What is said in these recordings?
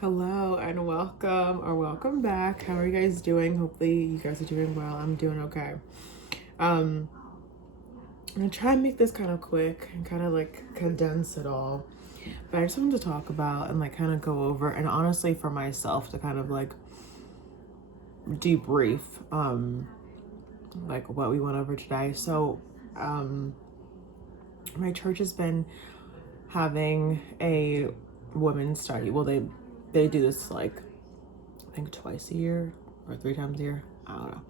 Hello and welcome or welcome back. How are you guys doing? Hopefully you guys are doing well. I'm doing okay. Um, I'm gonna try and make this kind of quick and kind of like condense it all. But I just wanted to talk about and like kind of go over and honestly for myself to kind of like debrief like what we went over today. So my church has been having a women's study. Well, they do this like I think twice a year or 3 times a year. I don't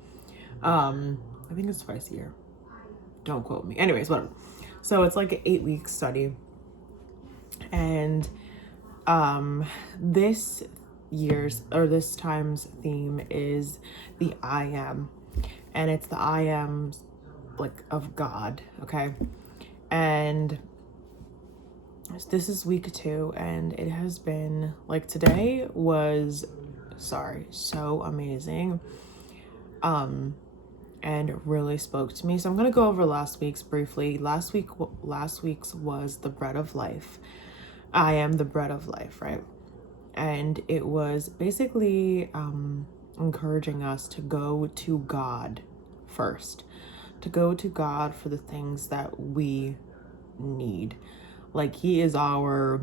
know. I think it's twice a year. Don't quote me. Anyways, whatever. So it's like an 8 week study. And this year's or this time's theme is the I am. And it's the I am like of God, okay? And this is week 2 and it has been like today was so amazing. And really spoke to me. So I'm going to go over last week's briefly. Last week's was the bread of life. I am the bread of life, right? And it was basically encouraging us to go to God first, to go to God for the things that we need. Like he is our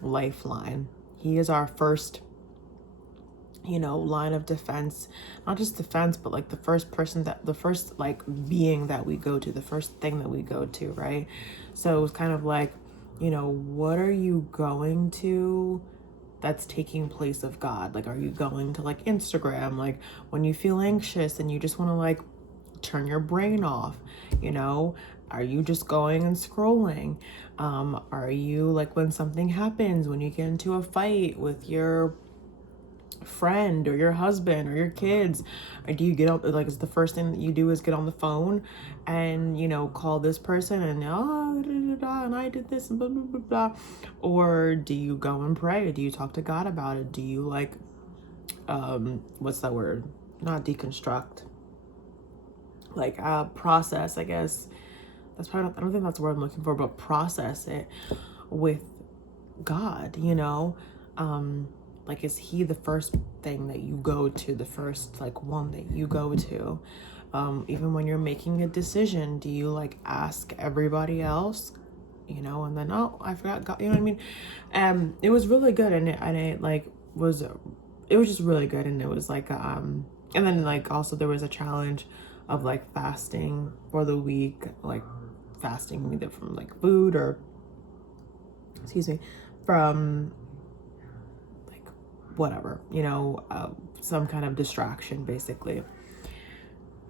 lifeline. He is our first line of defense, not just defense, but like the first like being that we go to, the first thing that we go to, right? So it was kind of like, what are you going to that's taking place of God? Like, are you going to like Instagram, like when you feel anxious and you just want to like turn your brain off, Are you just going and scrolling? Are you like when something happens, when you get into a fight with your friend or your husband or your kids, or do you get up like is the first thing that you do is get on the phone and call this person and and I did this and blah blah blah blah, or do you go and pray? Do you talk to God about it? Do you like what's that word, not deconstruct, like process, I guess that's probably not, I don't think that's the word I'm looking for, but process it with God, like is he the first thing that you go to, the first like one that you go to? Even when you're making a decision, do you like ask everybody else, and then oh I forgot God, you know what I mean? It was really good, and it like was it was just really good, and it was like and then like also there was a challenge of like fasting for the week, like fasting either from like food or excuse me from like whatever, some kind of distraction basically.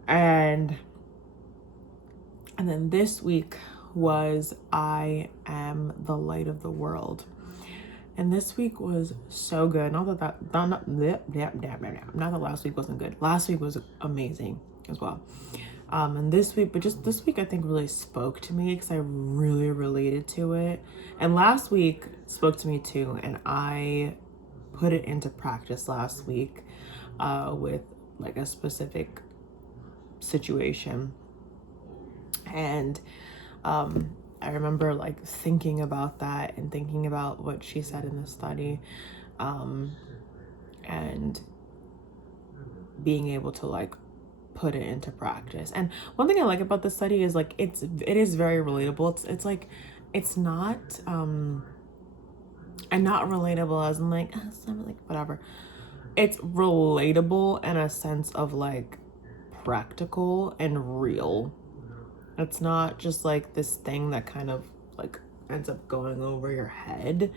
And then this week was I am the light of the world. And this week was so good. Not that last week wasn't good. Last week was amazing as well. And this week, but just this week, I think really spoke to me because I really related to it. And last week spoke to me too. And I put it into practice last week with like a specific situation. And I remember like thinking about that and thinking about what she said in the study, and being able to like put it into practice. And one thing I like about this study is like it is very relatable. It's like it's not and not relatable as in like it's not like whatever. It's relatable in a sense of like practical and real. It's not just like this thing that kind of like ends up going over your head.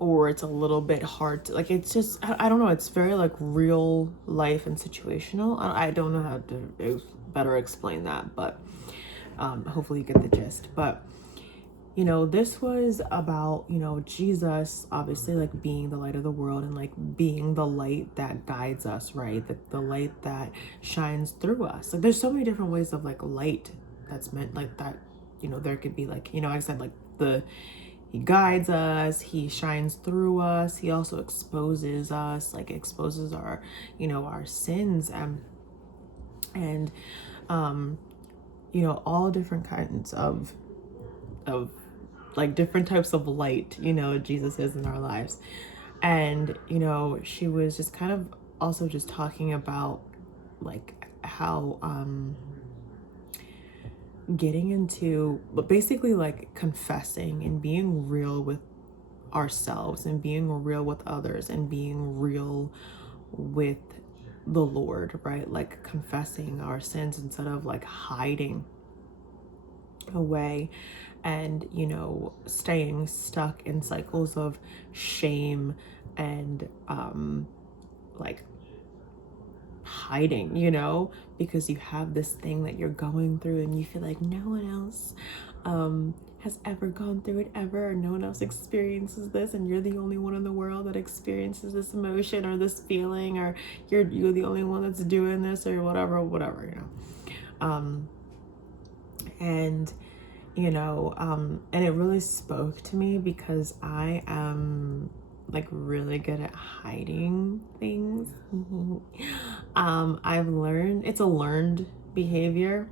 Or it's a little bit hard to like, it's just, I don't know, it's very like real life and situational. I don't know how to better explain that, but hopefully you get the gist. But this was about, Jesus obviously like being the light of the world and like being the light that guides us, right? The light that shines through us. Like there's so many different ways of like light that's meant like that, there could be like, I said like he guides us, he shines through us, he also exposes us, like exposes our, our sins and all different kinds of like different types of light, you know, Jesus is in our lives. And, you know, she was just kind of also just talking about like how getting into, but basically like confessing and being real with ourselves and being real with others and being real with the Lord, right? Like confessing our sins instead of like hiding away and, you know, staying stuck in cycles of shame and like hiding, you know, because you have this thing that you're going through and you feel like no one else has ever gone through it ever, or no one else experiences this, and you're the only one in the world that experiences this emotion or this feeling, or you're the only one that's doing this, or whatever, you know. And you know, and it really spoke to me because I am like really good at hiding things. I've learned, it's a learned behavior.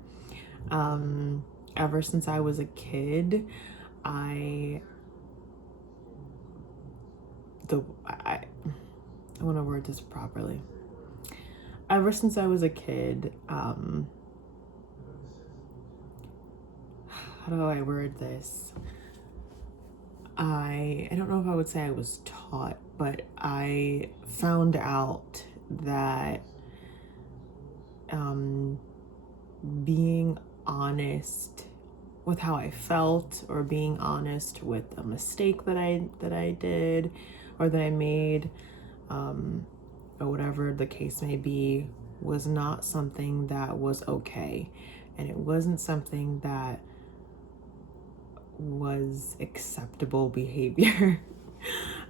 Ever since I was a kid, I want to word this properly. Ever since I was a kid, how do I word this? I don't know if I would say I was taught, but I found out that being honest with how I felt, or being honest with a mistake that I did or that I made, or whatever the case may be, was not something that was okay, and it wasn't something that was acceptable behavior.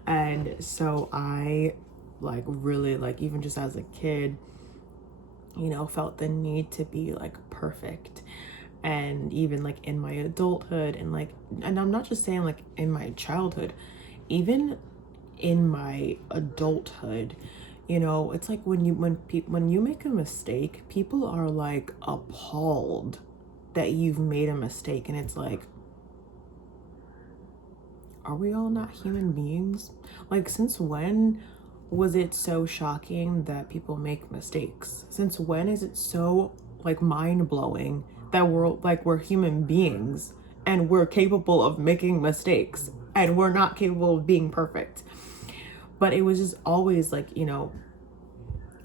And so I like really, like, even just as a kid, you know, felt the need to be like perfect. And even like in my adulthood, and like, and I'm not just saying like in my childhood, even in my adulthood, you know, it's like when you make a mistake, people are like appalled that you've made a mistake, and it's like, are we all not human beings? Like, since when was it so shocking that people make mistakes? Since when is it so like mind-blowing that we're human beings and we're capable of making mistakes and we're not capable of being perfect? But it was just always like, you know,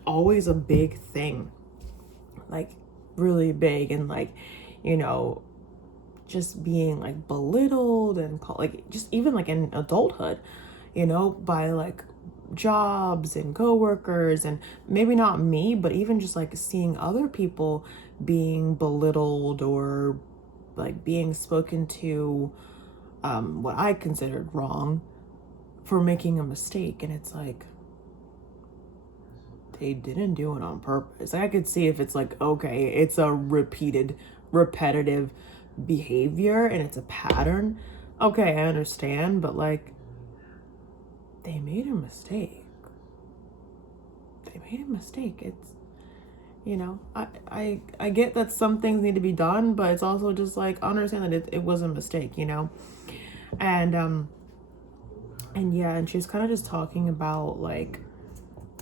always a big thing, like really big, and like, you know, just being like belittled and like just even like in adulthood, you know, by like jobs and coworkers, and maybe not me, but even just like seeing other people being belittled or like being spoken to what I considered wrong for making a mistake. And it's like, they didn't do it on purpose. Like, I could see if it's like, okay, it's a repetitive behavior and it's a pattern. Okay, I understand, but like, they made a mistake. They made a mistake. It's, you know, I get that some things need to be done, but it's also just like, understand that it was a mistake, you know? And yeah, and she's kind of just talking about like,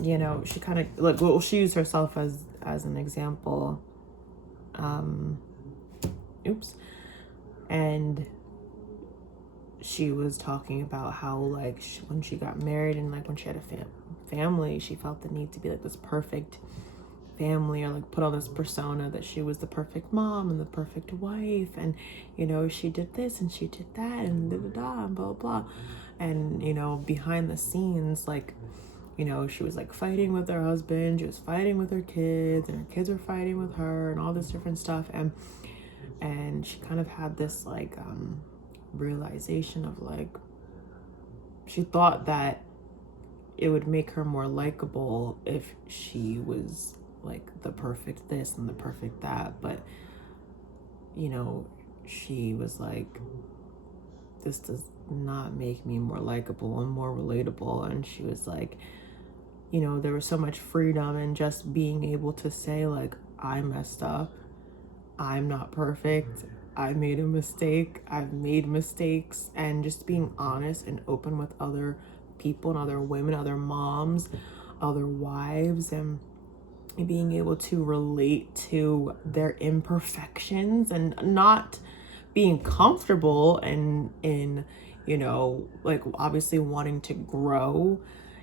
you know, she kind of like, well, she used herself as an example. And she was talking about how like when she got married and like when she had a family, she felt the need to be like this perfect family, or like put on this persona that she was the perfect mom and the perfect wife, and you know, she did this and she did that and da da da and blah blah. And you know, behind the scenes, like, you know, she was like fighting with her husband, she was fighting with her kids, and her kids were fighting with her, and all this different stuff. And she kind of had this like realization of like, she thought that it would make her more likable if she was like the perfect this and the perfect that. But you know, she was like, this does not make me more likable and more relatable. And she was like, you know, there was so much freedom in just being able to say like, I messed up, I'm not perfect, I made a mistake, I've made mistakes, and just being honest and open with other people and other women, other moms, other wives, and being able to relate to their imperfections and not being comfortable and in, you know, like obviously wanting to grow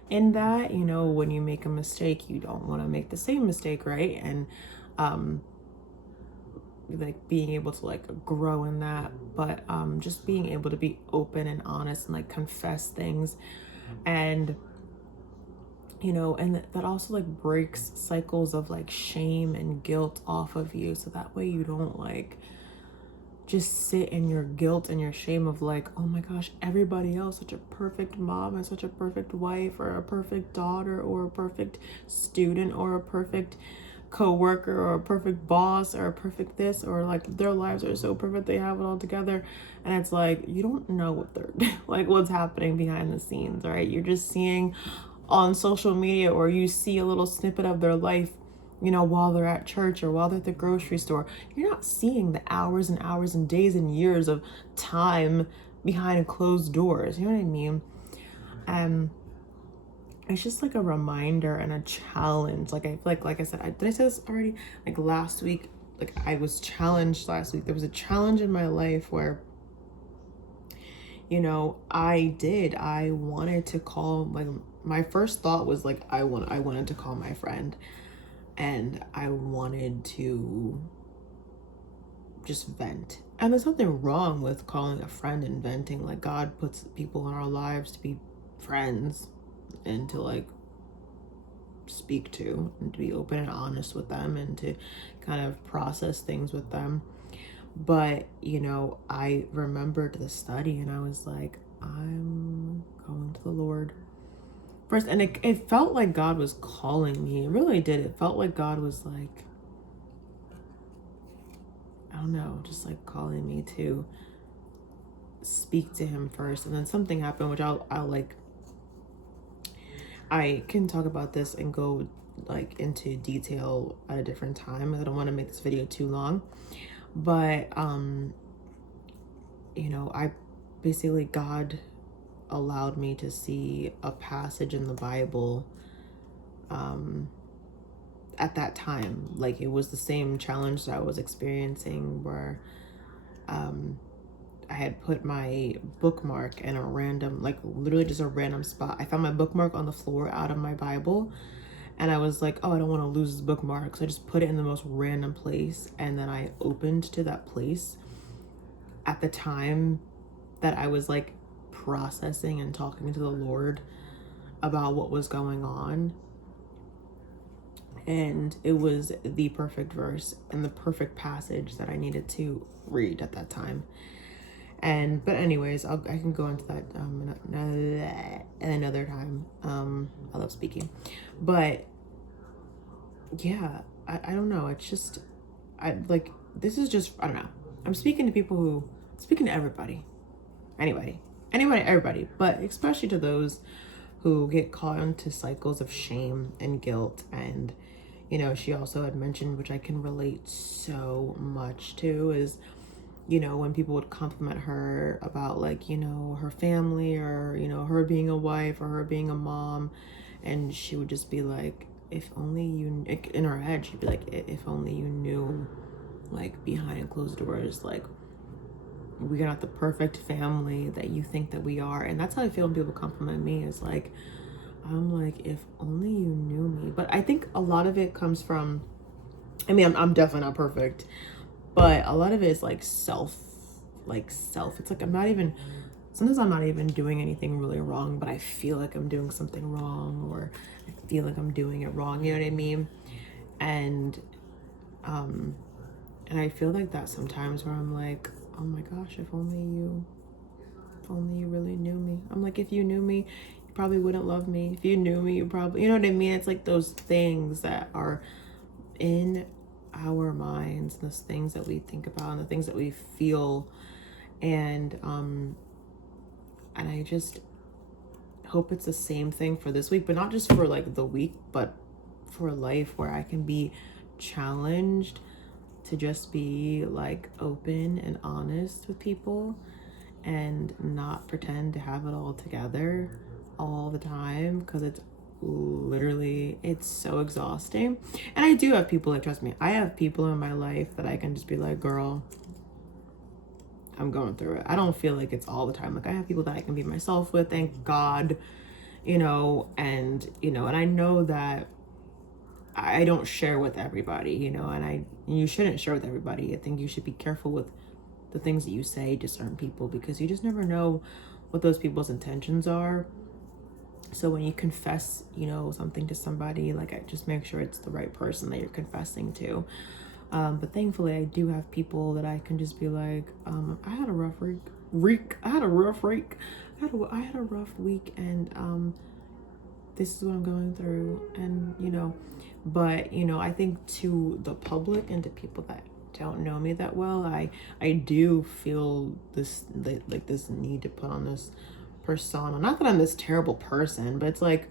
in that. You know, when you make a mistake, you don't want to make the same mistake, right? And like being able to like grow in that, but just being able to be open and honest and like confess things, and you know, and that also like breaks cycles of like shame and guilt off of you, so that way you don't like just sit in your guilt and your shame of like, oh my gosh, everybody else such a perfect mom and such a perfect wife or a perfect daughter or a perfect student or a perfect co-worker or a perfect boss or a perfect this, or like their lives are so perfect, they have it all together. And it's like, you don't know what they're like, what's happening behind the scenes, right? You're just seeing on social media, or you see a little snippet of their life, you know, while they're at church or while they're at the grocery store. You're not seeing the hours and hours and days and years of time behind closed doors. You know what I mean? It's just like a reminder and a challenge. Like I like I said, did I say this already? Like last week, like I was challenged last week. There was a challenge in my life where, you know, I wanted to call, like my first thought was like I wanted to call my friend, and I wanted to just vent. And there's nothing wrong with calling a friend and venting. Like God puts people in our lives to be friends and to like speak to and to be open and honest with them and to kind of process things with them. But, you know, I remembered the study and I was like, I'm going to the Lord first. And it felt like God was calling me. It really did. It felt like God was like, I don't know, just like calling me to speak to him first. And then something happened, which I'll like, I can talk about this and go like into detail at a different time. I don't want to make this video too long, but you know, I basically, God allowed me to see a passage in the Bible at that time. Like it was the same challenge that I was experiencing, where I had put my bookmark in a random, like literally just a random spot. I found my bookmark on the floor out of my Bible, and I was like, oh, I don't want to lose this bookmark. So I just put it in the most random place. And then I opened to that place at the time that I was like processing and talking to the Lord about what was going on. And it was the perfect verse and the perfect passage that I needed to read at that time. And but anyways, I can go into that another time. I love speaking, but yeah, I don't know. It's just, I like, this is just, I don't know. I'm speaking to people who, speaking to everybody, anybody, everybody, but especially to those who get caught into cycles of shame and guilt. And, you know, she also had mentioned, which I can relate so much to, is, you know, when people would compliment her about like, you know, her family, or, you know, her being a wife or her being a mom. And she would just be like, if only you, in her head, she'd be like, if only you knew, like behind closed doors, like we are not the perfect family that you think that we are. And that's how I feel when people compliment me, is like, I'm like, if only you knew me. But I think a lot of it comes from, I mean, I'm definitely not perfect, but a lot of it is like self. It's like, sometimes I'm not even doing anything really wrong, but I feel like I'm doing something wrong, or I feel like I'm doing it wrong. You know what I mean? And I feel like that sometimes, where I'm like, oh my gosh, if only you really knew me. I'm like, if you knew me, you probably wouldn't love me. If you knew me, you probably, you know what I mean? It's like those things that are in our minds, the things that we think about and the things that we feel. And I just hope it's the same thing for this week, but not just for like the week, but for life, where I can be challenged to just be like open and honest with people and not pretend to have it all together all the time, because it's so exhausting. And I do have people, like, trust me, I have people in my life that I can just be like, girl, I'm going through it. I don't feel like it's all the time. Like, I have people that I can be myself with, thank God, and and I know that I don't share with everybody, and you shouldn't share with everybody. I think you should be careful with the things that you say to certain people, because you just never know what those people's intentions are. So when you confess, something to somebody, like, I just make sure it's the right person that you're confessing to. But thankfully, I do have people that I can just be like, I had a rough week. I had a rough week, and this is what I'm going through, and but I think to the public and to people that don't know me that well, I do feel this, like, this need to put on this persona. Not that I'm this terrible person, but it's like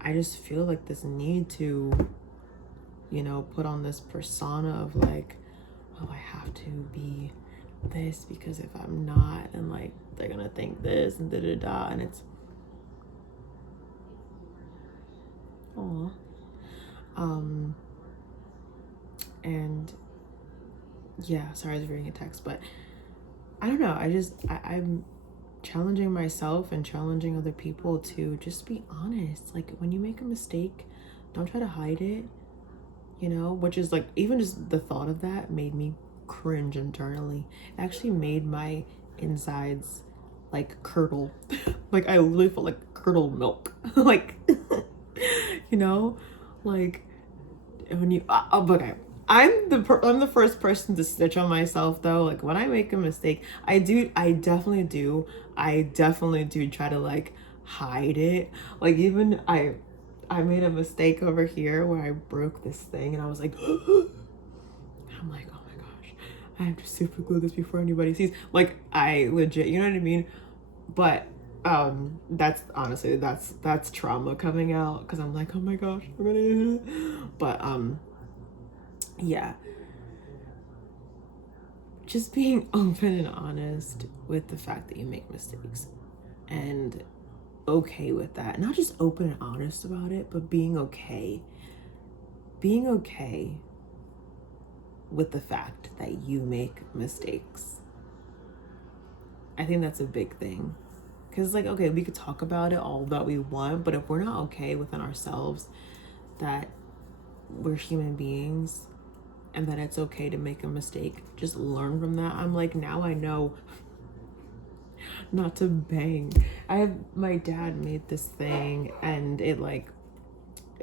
I just feel like this need to put on this persona of like, oh, I have to be this, because if I'm not, and like they're gonna think this and da da da, and it's and yeah, sorry, I was reading a text, but I don't know, I'm challenging myself and challenging other people to just be honest. Like, when you make a mistake, don't try to hide it, which is like, even just the thought of that made me cringe internally. It actually made my insides like curdle. Like, I literally felt like curdled milk. Like, like when you okay, I'm the first person to snitch on myself, though. Like, when I make a mistake, I definitely do try to like hide it. Like, even I made a mistake over here where I broke this thing, and I was like I'm like, oh my gosh, I have to super glue this before anybody sees. Like, I legit, you know what I mean? But that's honestly, that's trauma coming out, because I'm like, oh my gosh, I'm gonna but yeah, just being open and honest with the fact that you make mistakes, and okay with that. Not just open and honest about it, but being okay with the fact that you make mistakes. I think that's a big thing, because like, okay, we could talk about it all that we want, but if we're not okay within ourselves that we're human beings and that it's okay to make a mistake, just learn from that. I'm like, now I know not to bang. My dad made this thing, and it like,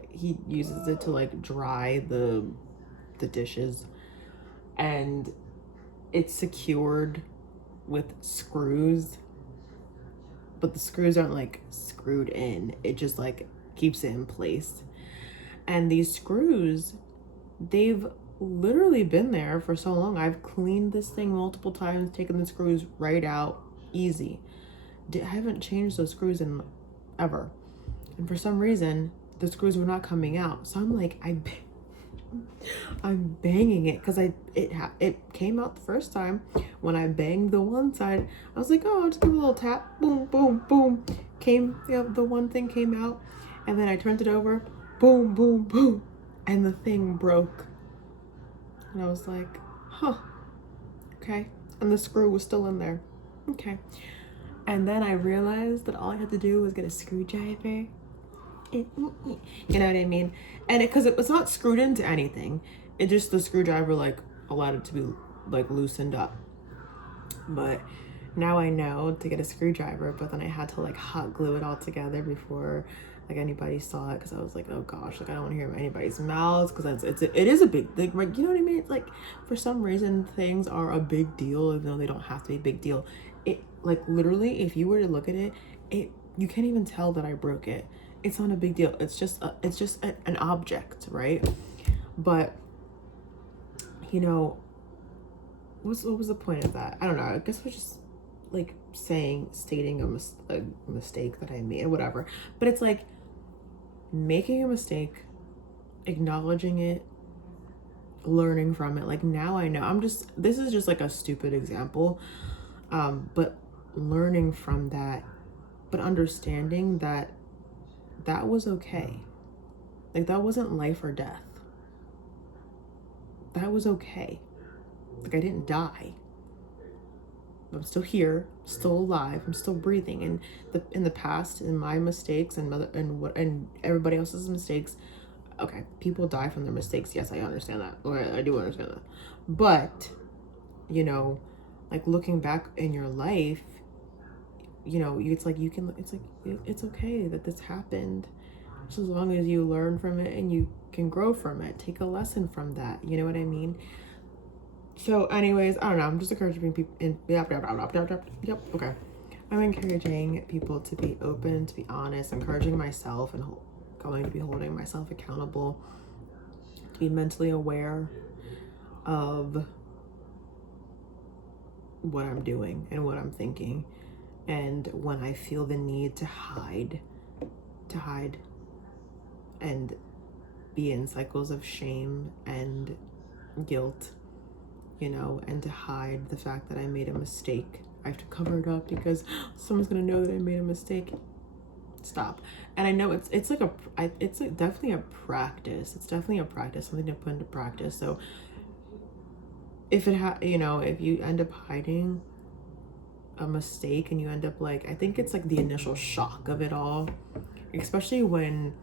he uses it to like dry the dishes, and it's secured with screws, but the screws aren't like screwed in. It just like keeps it in place. And these screws, they've literally been there for so long. I've cleaned this thing multiple times, taken the screws right out, easy. I haven't changed those screws in ever. And for some reason, the screws were not coming out. So I'm like, I'm banging it, because it came out the first time. When I banged the one side, I was like, oh, I'll just give it a little tap, boom, boom, boom. The one thing came out, and then I turned it over, boom, boom, boom, and the thing broke. And I was like, huh, okay. And the screw was still in there. Okay. And then I realized that all I had to do was get a screwdriver. You know what I mean? And because it was not screwed into anything, it just, the screwdriver like allowed it to be like loosened up. But now I know to get a screwdriver, but then I had to like hot glue it all together before like anybody saw it, because I was like, oh gosh, like I don't want to hear anybody's mouths, because it is a big thing, like, you know what I mean? It's like, for some reason things are a big deal, even though they don't have to be a big deal. It, like, literally, if you were to look at it, you can't even tell that I broke it. It's not a big deal. It's just an object, right? But what was the point of that? I don't know. I guess we're just like stating a mistake that I made or whatever. But it's like, making a mistake, acknowledging it, learning from it. Like now I know, this is just like a stupid example, but learning from that, but understanding that that was okay. Like that wasn't life or death. That was okay. Like I didn't die. I'm still here, still alive. I'm still breathing. And in the past, in my mistakes and everybody else's mistakes, okay, people die from their mistakes. Yes, I understand that. Or I do understand that. But, you know, like looking back in your life, you know, it's like it's okay that this happened. Just as long as you learn from it and you can grow from it, take a lesson from that. You know what I mean? So, anyways, I don't know. I'm just encouraging people. Yep. Okay. I'm encouraging people to be open, to be honest, encouraging myself and going to be holding myself accountable, to be mentally aware of what I'm doing and what I'm thinking. And when I feel the need to hide and be in cycles of shame and guilt, you know, and to hide the fact that I made a mistake. I have to cover it up because someone's gonna know that I made a mistake. Stop. And I know it's definitely a practice. It's definitely a practice, something to put into practice. So if if you end up hiding a mistake and you end up like, I think it's like the initial shock of it all, especially when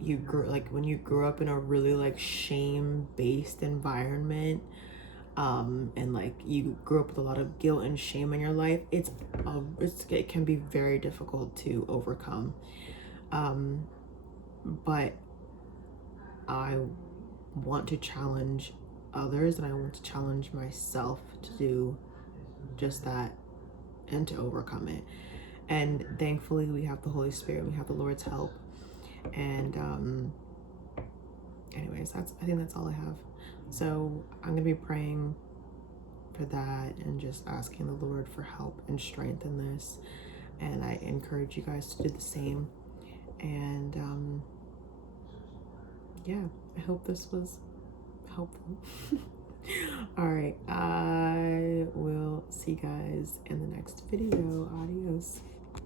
you grew up in a really like shame-based environment, and like you grew up with a lot of guilt and shame in your life. It can be very difficult to overcome, but I want to challenge others and I want to challenge myself to do just that and to overcome it. And thankfully we have the Holy Spirit, we have the Lord's help. And anyways, I think that's all I have. So I'm gonna be praying for that and just asking the Lord for help and strength in this. And I encourage you guys to do the same. And yeah, I hope this was helpful. All right, I will see you guys in the next video. Adios.